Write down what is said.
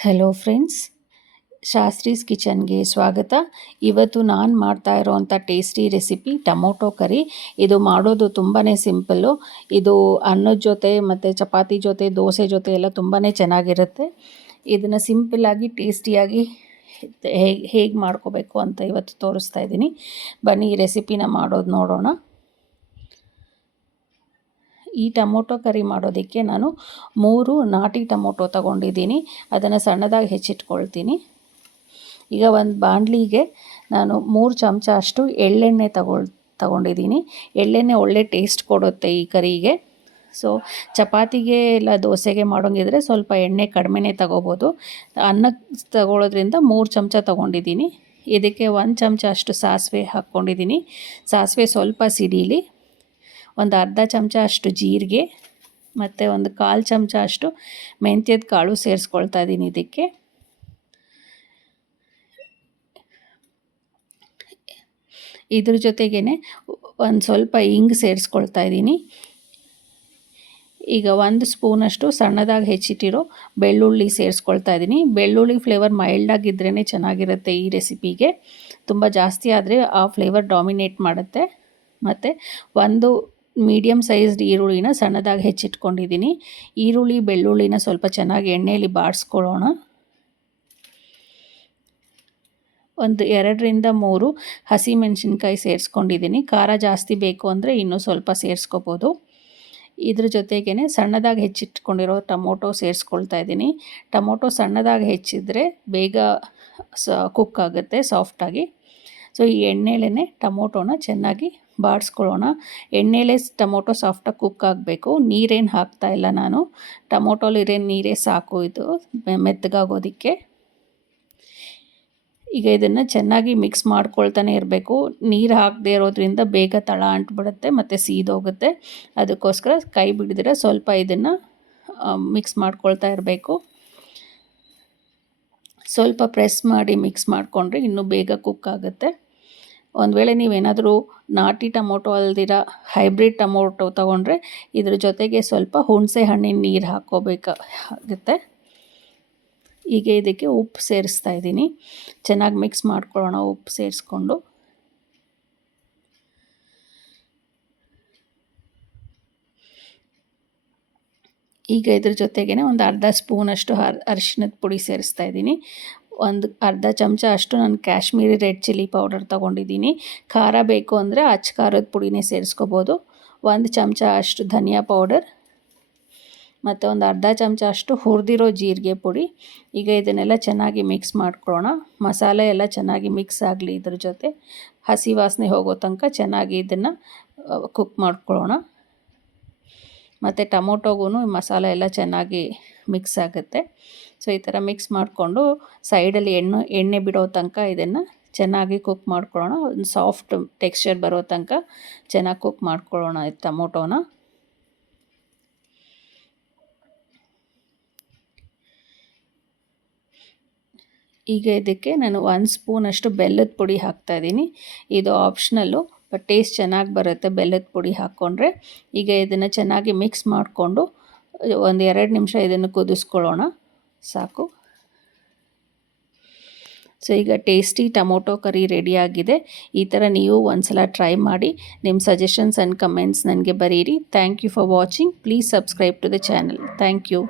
Hello friends Shastri's ಕಿಚನ್ಗೆ ಸ್ವಾಗತ. ಇವತ್ತು ನಾನು ಮಾಡ್ತಾ ಇರೋವಂಥ ಟೇಸ್ಟಿ ರೆಸಿಪಿ ಟೊಮೊಟೊ ಕರಿ. ಇದು ಮಾಡೋದು ತುಂಬಾ ಸಿಂಪಲ್ಲು. ಇದು ಅನ್ನದ ಜೊತೆ ಮತ್ತು ಚಪಾತಿ ಜೊತೆ, ದೋಸೆ ಜೊತೆ ಎಲ್ಲ ತುಂಬಾ ಚೆನ್ನಾಗಿರುತ್ತೆ. ಇದನ್ನು ಸಿಂಪಲ್ಲಾಗಿ ಟೇಸ್ಟಿಯಾಗಿ ಹೇಗೆ ಹೇಗೆ ಮಾಡ್ಕೋಬೇಕು ಅಂತ ಇವತ್ತು ತೋರಿಸ್ತಾ ಇದ್ದೀನಿ. ಬನ್ನಿ ಈ ರೆಸಿಪಿನ ಮಾಡೋದು ನೋಡೋಣ. ಈ ಟೊಮೊಟೊ ಕರಿ ಮಾಡೋದಕ್ಕೆ ನಾನು ಮೂರು ನಾಟಿ ಟೊಮೊಟೊ ತಗೊಂಡಿದ್ದೀನಿ. ಅದನ್ನು ಸಣ್ಣದಾಗಿ ಹೆಚ್ಚಿಟ್ಕೊಳ್ತೀನಿ. ಈಗ ಒಂದು ಬಾಣಲಿಗೆ ನಾನು ಮೂರು ಚಮಚ ಅಷ್ಟು ಎಳ್ಳೆಣ್ಣೆ ತಗೊಳ್, ತಗೊಂಡಿದ್ದೀನಿ. ಎಳ್ಳೆಣ್ಣೆ ಒಳ್ಳೆ ಟೇಸ್ಟ್ ಕೊಡುತ್ತೆ ಈ ಕರಿಗೆ. ಸೊ ಚಪಾತಿಗೆ ಇಲ್ಲ ದೋಸೆಗೆ ಮಾಡೋಂಗಿದ್ರೆ ಸ್ವಲ್ಪ ಎಣ್ಣೆ ಕಡಿಮೆನೇ ತಗೋಬೋದು. ಅನ್ನಕ್ಕೆ ತಗೊಳ್ಳೋದ್ರಿಂದ ಮೂರು ಚಮಚ ತಗೊಂಡಿದ್ದೀನಿ. ಇದಕ್ಕೆ ಒಂದು ಚಮಚ ಅಷ್ಟು ಸಾಸಿವೆ ಹಾಕ್ಕೊಂಡಿದ್ದೀನಿ ಸಾಸಿವೆ ಸ್ವಲ್ಪ ಸಿಡೀಲಿ. ಒಂದು ಅರ್ಧ ಚಮಚ ಅಷ್ಟು ಜೀರಿಗೆ ಮತ್ತು ಒಂದು ಕಾಲು ಚಮಚ ಅಷ್ಟು ಮೆಂತ್ಯದ ಕಾಳು ಸೇರಿಸ್ಕೊಳ್ತಾ ಇದ್ದೀನಿ ಇದಕ್ಕೆ. ಇದ್ರ ಜೊತೆಗೇ ಒಂದು ಸ್ವಲ್ಪ ಹಿಂಗ್ ಸೇರಿಸ್ಕೊಳ್ತಾ ಇದ್ದೀನಿ ಈಗ ಒಂದು ಸ್ಪೂನಷ್ಟು ಸಣ್ಣದಾಗಿ ಹೆಚ್ಚಿಟ್ಟಿರೋ ಬೆಳ್ಳುಳ್ಳಿ ಸೇರಿಸ್ಕೊಳ್ತಾ ಇದ್ದೀನಿ ಬೆಳ್ಳುಳ್ಳಿ ಫ್ಲೇವರ್ ಮೈಲ್ಡಾಗಿದ್ರೇ ಚೆನ್ನಾಗಿರುತ್ತೆ ಈ ರೆಸಿಪಿಗೆ. ತುಂಬ ಜಾಸ್ತಿ ಆದರೆ ಆ ಫ್ಲೇವರ್ ಡಾಮಿನೇಟ್ ಮಾಡುತ್ತೆ. ಮತ್ತು ಒಂದು ಮೀಡಿಯಮ್ ಸೈಜ್ಡ್ ಈರುಳ್ಳಿನ ಸಣ್ಣದಾಗಿ ಹೆಚ್ಚಿಟ್ಕೊಂಡಿದ್ದೀನಿ. ಈರುಳ್ಳಿ, ಬೆಳ್ಳುಳ್ಳಿನ ಸ್ವಲ್ಪ ಚೆನ್ನಾಗಿ ಎಣ್ಣೆಯಲ್ಲಿ ಬಾಡಿಸ್ಕೊಳ್ಳೋಣ ಒಂದು ಎರಡರಿಂದ ಮೂರು ಹಸಿ ಮೆಣಸಿನ್ಕಾಯಿ ಸೇರಿಸ್ಕೊಂಡಿದ್ದೀನಿ. ಖಾರ ಜಾಸ್ತಿ ಬೇಕು ಅಂದರೆ ಇನ್ನೂ ಸ್ವಲ್ಪ ಸೇರಿಸ್ಕೋಬೋದು. ಇದ್ರ ಜೊತೆಗೇ ಸಣ್ಣದಾಗಿ ಹೆಚ್ಚಿಟ್ಕೊಂಡಿರೋ ಟೊಮೊಟೊ ಸೇರಿಸ್ಕೊಳ್ತಾ ಇದ್ದೀನಿ. ಟೊಮೊಟೊ ಸಣ್ಣದಾಗಿ ಹೆಚ್ಚಿದ್ರೆ ಬೇಗ ಸ ಕುಕ್ ಆಗುತ್ತೆ, ಸಾಫ್ಟಾಗಿ. ಸೊ, ಈ ಎಣ್ಣೆಲೇ ಟೊಮೊಟೊನ ಚೆನ್ನಾಗಿ ಬಾಡಿಸ್ಕೊಳ್ಳೋಣ. ಎಣ್ಣೆಲೇ ಟೊಮೊಟೊ ಸಾಫ್ಟಾಗಿ ಕುಕ್ ಆಗಬೇಕು. ನೀರೇನು ಹಾಕ್ತಾ ಇಲ್ಲ ನಾನು. ಟೊಮೊಟೊಲಿರೇನು ನೀರೇ ಸಾಕು ಇದು ಮೆತ್ತಗಾಗೋದಕ್ಕೆ. ಈಗ ಇದನ್ನು ಚೆನ್ನಾಗಿ ಮಿಕ್ಸ್ ಮಾಡ್ಕೊಳ್ತಾನೆ ಇರಬೇಕು. ನೀರು ಹಾಕದೇ ಇರೋದ್ರಿಂದ ಬೇಗ ತಳ ಅಂಟ್ಬಿಡುತ್ತೆ ಮತ್ತು ಸೀದೋಗುತ್ತೆ. ಅದಕ್ಕೋಸ್ಕರ ಕೈ ಬಿಡಿದ್ರೆ ಸ್ವಲ್ಪ ಇದನ್ನು ಮಿಕ್ಸ್ ಮಾಡ್ಕೊಳ್ತಾ ಇರಬೇಕು. ಸ್ವಲ್ಪ ಪ್ರೆಸ್ ಮಾಡಿ ಮಿಕ್ಸ್ ಮಾಡಿಕೊಂಡ್ರೆ ಇನ್ನೂ ಬೇಗ ಕುಕ್ ಆಗುತ್ತೆ. ಒಂದು ವೇಳೆ ನೀವೇನಾದರೂ ನಾಟಿ ಟೊಮೊಟೊ ಅಲ್ದಿರ ಹೈಬ್ರಿಡ್ ಟೊಮೊಟೊ ತೊಗೊಂಡ್ರೆ ಇದ್ರ ಜೊತೆಗೆ ಸ್ವಲ್ಪ ಹುಣಸೆ ಹಣ್ಣಿನ ನೀರು ಹಾಕ್ಕೋಬೇಕಾಗುತ್ತೆ ಈಗ ಇದಕ್ಕೆ ಉಪ್ಪು ಸೇರಿಸ್ತಾ ಇದ್ದೀನಿ. ಚೆನ್ನಾಗಿ ಮಿಕ್ಸ್ ಮಾಡ್ಕೊಳ್ಳೋಣ, ಉಪ್ಪು ಸೇರಿಸ್ಕೊಂಡು. ಈಗ ಇದ್ರ ಜೊತೆಗೇ ಒಂದು ಅರ್ಧ ಸ್ಪೂನಷ್ಟು ಅರ್ ಅರಿಶಿನದ ಪುಡಿ ಸೇರಿಸ್ತಾ ಇದ್ದೀನಿ. ಒಂದು ಅರ್ಧ ಚಮಚ ಅಷ್ಟು ನಾನು ಕಾಶ್ಮೀರಿ ರೆಡ್ ಚಿಲ್ಲಿ ಪೌಡರ್ ತೊಗೊಂಡಿದ್ದೀನಿ. ಖಾರ ಬೇಕು ಅಂದರೆ ಅಚ್ಚ ಖಾರದ ಪುಡಿನೇ ಸೇರಿಸ್ಕೋಬೋದು. ಒಂದು ಚಮಚ ಅಷ್ಟು ಧನಿಯಾ ಪೌಡರ್. ಮತ್ತು ಒಂದು ಅರ್ಧ ಚಮಚ ಅಷ್ಟು ಹುರಿದಿರೋ ಜೀರಿಗೆ ಪುಡಿ. ಈಗ ಇದನ್ನೆಲ್ಲ ಚೆನ್ನಾಗಿ ಮಿಕ್ಸ್ ಮಾಡ್ಕೊಳ್ಳೋಣ. ಮಸಾಲೆ ಎಲ್ಲ ಚೆನ್ನಾಗಿ ಮಿಕ್ಸ್ ಆಗಲಿ ಇದ್ರ ಜೊತೆ. ಹಸಿ ವಾಸನೆ ಹೋಗೋ ತನಕ ಚೆನ್ನಾಗಿ ಇದನ್ನು ಕುಕ್ ಮಾಡ್ಕೊಳ್ಳೋಣ. ಮತ್ತು ಟೊಮೊಟೊಗೂ ಮಸಾಲೆ ಎಲ್ಲ ಚೆನ್ನಾಗಿ ಮಿಕ್ಸ್ ಆಗುತ್ತೆ. ಸೊ, ಈ ಥರ ಮಿಕ್ಸ್ ಮಾಡಿಕೊಂಡು ಸೈಡಲ್ಲಿ ಎಣ್ಣೆ ಎಣ್ಣೆ ಬಿಡೋ ತನಕ ಇದನ್ನು ಚೆನ್ನಾಗಿ ಕುಕ್ ಮಾಡ್ಕೊಳ್ಳೋಣ. ಒಂದು ಸಾಫ್ಟ್ ಟೆಕ್ಸ್ಚರ್ ಬರೋ ತನಕ ಚೆನ್ನಾಗಿ ಕುಕ್ ಮಾಡ್ಕೊಳ್ಳೋಣ ಟೊಮೊಟೊನ. ಈಗ ಇದಕ್ಕೆ ನಾನು ಒಂದು ಸ್ಪೂನಷ್ಟು ಬೆಲ್ಲದ ಪುಡಿ ಹಾಕ್ತಾಯಿದ್ದೀನಿ ಇದು ಆಪ್ಷನಲ್ಲು, ಬಟ್ ಟೇಸ್ಟ್ ಚೆನ್ನಾಗಿ ಬರುತ್ತೆ ಬೆಲ್ಲದ ಪುಡಿ ಹಾಕ್ಕೊಂಡ್ರೆ. ಈಗ ಇದನ್ನು ಚೆನ್ನಾಗಿ ಮಿಕ್ಸ್ ಮಾಡಿಕೊಂಡು ಒಂದು ಎರಡು ನಿಮಿಷ ಇದನ್ನು ಕುದಿಸ್ಕೊಳ್ಳೋಣ. ಸಾಕು. ಸೊ, ಈಗ ಟೇಸ್ಟಿ ಟೊಮೊಟೊ ಕರಿ ರೆಡಿಯಾಗಿದೆ ಈ ಥರ ನೀವು ಒಂದು ಸಲ ಟ್ರೈ ಮಾಡಿ ನಿಮ್ಮ ಸಜೆಷನ್ಸ್ ಆ್ಯಂಡ್ ಕಮೆಂಟ್ಸ್ ನನಗೆ ಬರೀರಿ. Thank you for watching please subscribe to the channel thank you